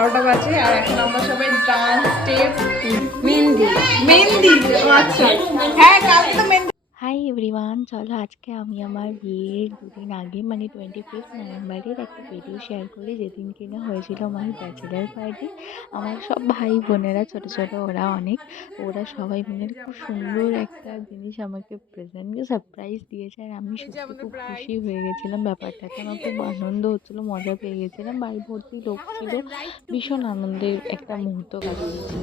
12টা বাজে আর এখন আমরা সবাই ডান্স স্টেপ মেহেন্দি মেহেন্দি আচ্ছা হ্যাঁ কালকে তো মেহেন্দি। হাই এভরিওয়ান, চলো আজকে আমি আমার বিয়ের দুদিন আগে মানে 25 নভেম্বরের একটা ভিডিও শেয়ার করি, যেদিন কিনা হয়েছিল আমার ব্যাচেলার পার্টি। আমার সব ভাই বোনেরা ছোট ছোট ওরা সবাই মিলে খুব সুন্দর একটা জিনিস আমাকে প্রেজেন্ট সারপ্রাইজ দিয়েছে, আর আমি সত্যি খুব খুশি হয়ে গেছিলাম ব্যাপারটাতে। আমার খুব আনন্দ হচ্ছিলো, মজা পেয়ে গেছিলাম, বাড়ি ভর্তি লোক ছিল, ভীষণ আনন্দের একটা মুহূর্ত কাটিয়েছি।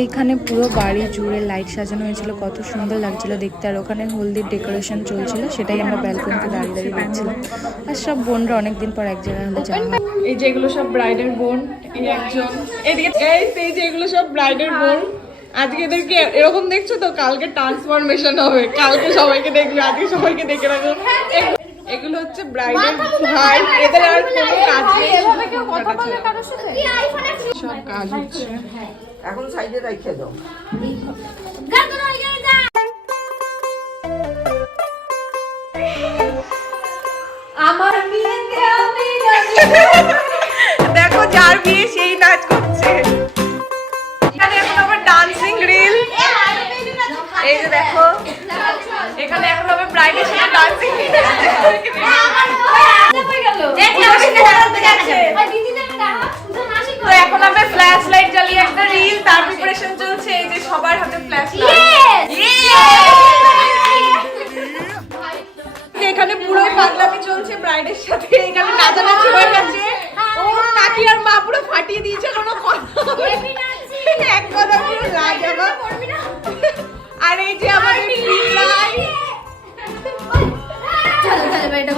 এইখানে পুরো বাড়ি জুড়ে লাইট সাজানো হয়েছিল, কত সুন্দর লাগছিল দেখতে। আর ওখানে হলদির ডেকোরেশন চলছিল, সেটাই আমরা ব্যালকনিতে দাঁড়িয়ে দাঁড়িয়ে দেখছিলাম। আর সব বোনরা অনেকদিন পর এক জায়গায় হলে যাওয়া হয়। এই যে এগুলো সব ব্রাইডের বোন, এই একজন এদিকে এই যে এগুলো সব ব্রাইডের বোন। আজকে এদেরকে এরকম দেখছো তো, কালকে ট্রান্সফরমেশন হবে, কালকে সবাইকে দেখবে, আজকে সবাইকে দেখে রাখো। এগুলো হচ্ছে ব্রাইডের ভাই, এদের আর কোনো কাজ নেই, সব কাজ হচ্ছে এখন সাইডে রাখে দাও। আমার বিয়েতে আমি দেখো যার বিয়ে সেই নাচ করছে। এখানে এখন আবার ডান্সিং রিল, এই যে দেখো এখানে এখন আবার ব্রাইডের সাথে ডান্সিং রিল। তো এখন আমরা ফ্ল্যাশ লাইট জ্বালিয়ে একটা রিল, তার প্রিপারেশন চলছে। এই যে সবার হাতে ফ্ল্যাশ লাইট, এখানে পুরোই পাগলামি চলছে ব্রাইডের সাথে। এখানে নাচানাচি হয়ে গেছে, ও কাকি আর মা পুরো ফাটিয়ে দিয়েছে কোনো এক কথা পুরো লাগাবা। আর এই যে আমাদের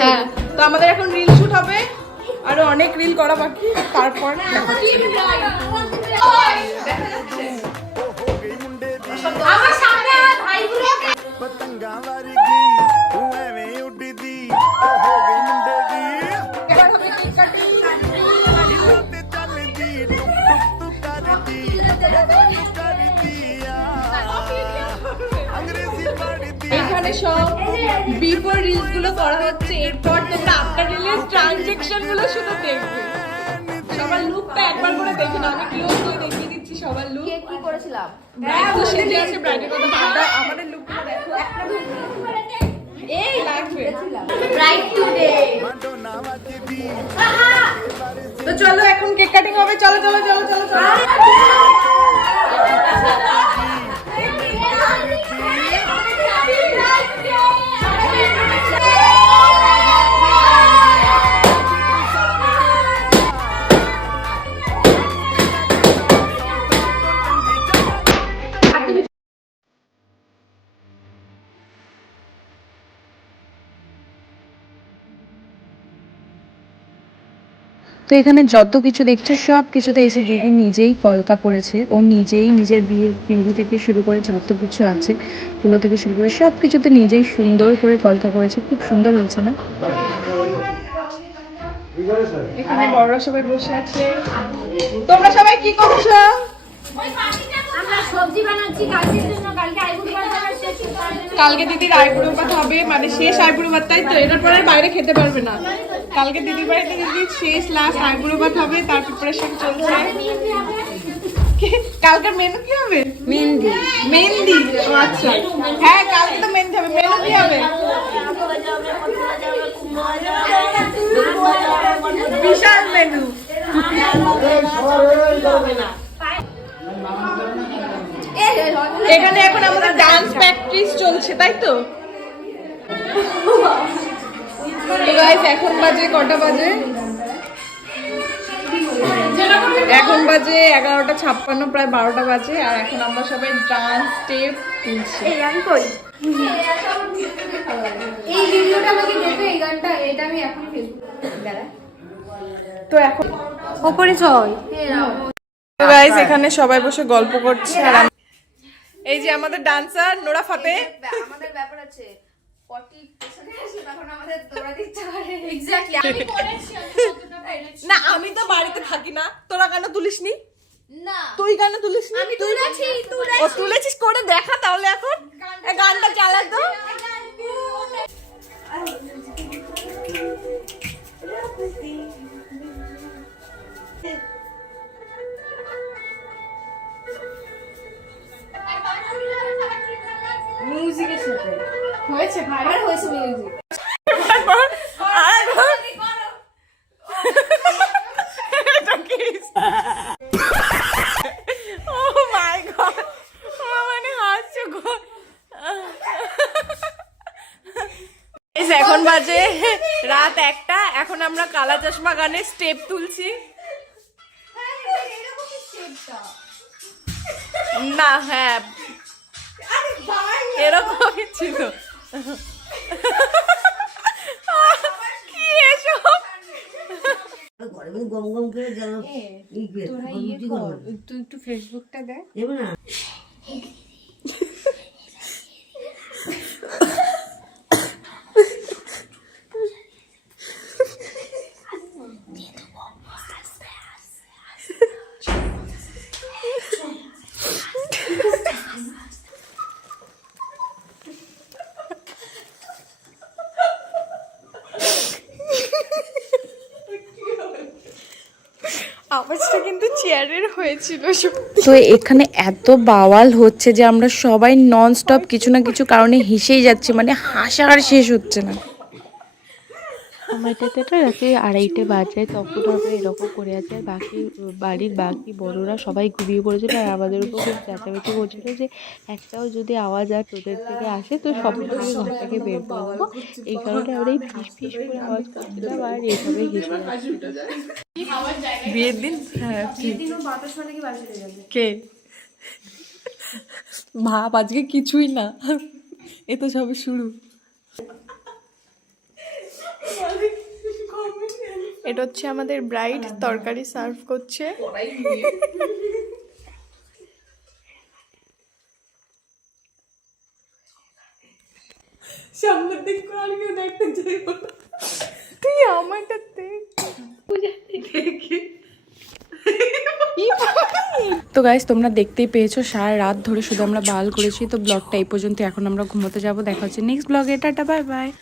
হ্যাঁ, তো আমাদের এখন রিল শুট হবে, আরো অনেক রিল করা বাকি। তারপর আমার সামনে ভাইগুলো ਪਤੰਗਾਂ ਵਰਗੀ ਤੂੰ ਐਵੇਂ ਉੱਡਦੀ ਹੋ ਗਈ ਮੁੰਡੇ ਦੀ এবার হবে কেক কাটিং। ਢਿੱਲੋਂ ਤੇ ਚੱਲਦੀ ਟੁਕ ਟੁਕ ਤੂੰ ਕਰਦੀ ਮੈਨੂੰ ਕਰਦੀ ਆ ਅੰਗਰੇਜ਼ੀ ਪੜ੍ਹਦੀ এখানে সব বিফোর রিলস গুলো করা হচ্ছে, এরপর তোমরা আফটার রিলিজ ট্রানজ্যাকশন গুলো শুধু দেখবে। সবার লুকটা একবার করে দেখে নাও, আমি ক্লোজ করে দেখিয়ে দিচ্ছি সবার লুক। কি করেছিলাম? ব্রাইড তো সেজে আছে, ব্রাইডের কথা ভাবো, আমাদের লুকগুলো দেখো, এই লাগবে ব্রাইট টুডে। ਮਾਡੋਨਾ ਵੱਜਦੀ তো চলো এখন কেক কাটিং হবে, চলো চলো চলো চলো চলো। তো এখানে যত কিছু দেখছো সব কিছুতে এসে দিদি নিজেই কলকা করেছে, ও নিজেই নিজের বিয়ের বিধি থেকে শুরু করে যত কিছু আছে এগুলো থেকে শুরু করে সব কিছুতে নিজেই সুন্দর করে কলকা করেছে। খুব সুন্দর হয়েছে না? এখানে বড়রা সবাই বসে আছে। তোমরা সবাই কি করছো? আমরা সবজি বানাচ্ছি কালকের জন্য, কালকে আইবুড়ো ভাত বানাচ্ছি। কালকে দিদির আইবুড়ো ভাত হবে, মানে শেষ আইবুড়ো ভাত, তাই তো? এটার পরে বাইরে খেতে পারবে না। কালকে দিদির বাড়িতে দিদির শেষ লাস্ট আইবুড়ো ভাত হবে, তার প্রিপারেশন চলছে। কালকে মেনু কি হবে? মেহেন্দি। মেহেন্দি, ও আচ্ছা হ্যাঁ কালকে তো মেহেন্দি হবে। মেনু কি হবে? বিশাল মেনু। এখানে এখন আমাদের ডান্স প্র্যাকটিস চলছে, তাই তো? তো গাইস এখন বাজে কটা বাজে? এখন বাজে 11:56, প্রায় 12টা বাজে। আর এখন আমরা সবাই ডান্স স্টেপ তুলছি। এই আমি কই? এই ভিডিওটা আমাকে দেবে, এই গানটা, এটা আমি এখন ফেসবুকে দাঁড়া। তো এখন ওপরে চল। তো গাইস এখানে সবাই বসে গল্প করছে। আর এই যে আমাদের ডান্সার নোরা ফাতে। আমাদের ব্যাপার আছে, পটি পেছনে আসে তখন আমাদের দৌড়াতে ইচ্ছা করে। এক্স্যাক্টলি আমি করেছি, আমি কতটা পেরেছি। না আমি তো বাড়িতে থাকি না, তোরা কেন তুলিসনি? না তুই কেন তুলিসনি? আমি তুলেছি, ও তুলেছিস, করে দেখা তাহলে। এখন গানটা চালা তো। হয়েছে ভাইরাল হয়েছে মিউজিক Oh my God! মানে হাসছো গো। এখন বাজে রাত 1টা, এখন আমরা কালা চশমা গানের স্টেপ তুলছি। না হ্যাঁ এরকমই ছিল। কি এসব? ঘরে গম গম করে গেল তুই একটু ফেসবুকটা দেখ দেবে না আওয়াজটা কিন্তু চেয়ারের হয়েছিল। তো এখানে এত বাওয়াল হচ্ছে যে আমরা সবাই নন স্টপ কিছু না কিছু কারণে হেসেই যাচ্ছি, মানে হাসা আর শেষ হচ্ছে না। সময়টাতে তো রাত্রি 2:30 বাজে, তখন আমরা এরকম করে আছে। বাকি বাড়ির বাকি বড়রা সবাই ঘুমিয়ে পড়েছিল আর আমাদের উপর খুব চেঁচামেচি করছিল যে একটাও যদি আওয়াজ আর তোদের থেকে আসে তো সবটাকে ঘর থেকে বের করে দেবো। এই কারণে আমরা এই ফিস ফিস করে আওয়াজ করছিলাম আর এইভাবে হেসে যাচ্ছি। বিয়ের দিন হ্যাঁ বাতাস মানে কি বাড়ি চলে যাবে কে ভাব আজকে কিছুই না, এ তো সবে শুরু। এটা হচ্ছে আমাদের ব্রাইড, তরকারি সার্ভ করছে। সামনের দিক করে আর কেউ দেখতে চাইব না, তুই আমারটা দেখ। তো গাইস তোমরা দেখতেই পেয়েছো সারা রাত ধরে শুধু আমরা বাল করেছি। তো ব্লগটা এই পর্যন্ত, এখন আমরা ঘুমোতে যাব। দেখা হচ্ছে নেক্সট ব্লগে। Tata bye bye.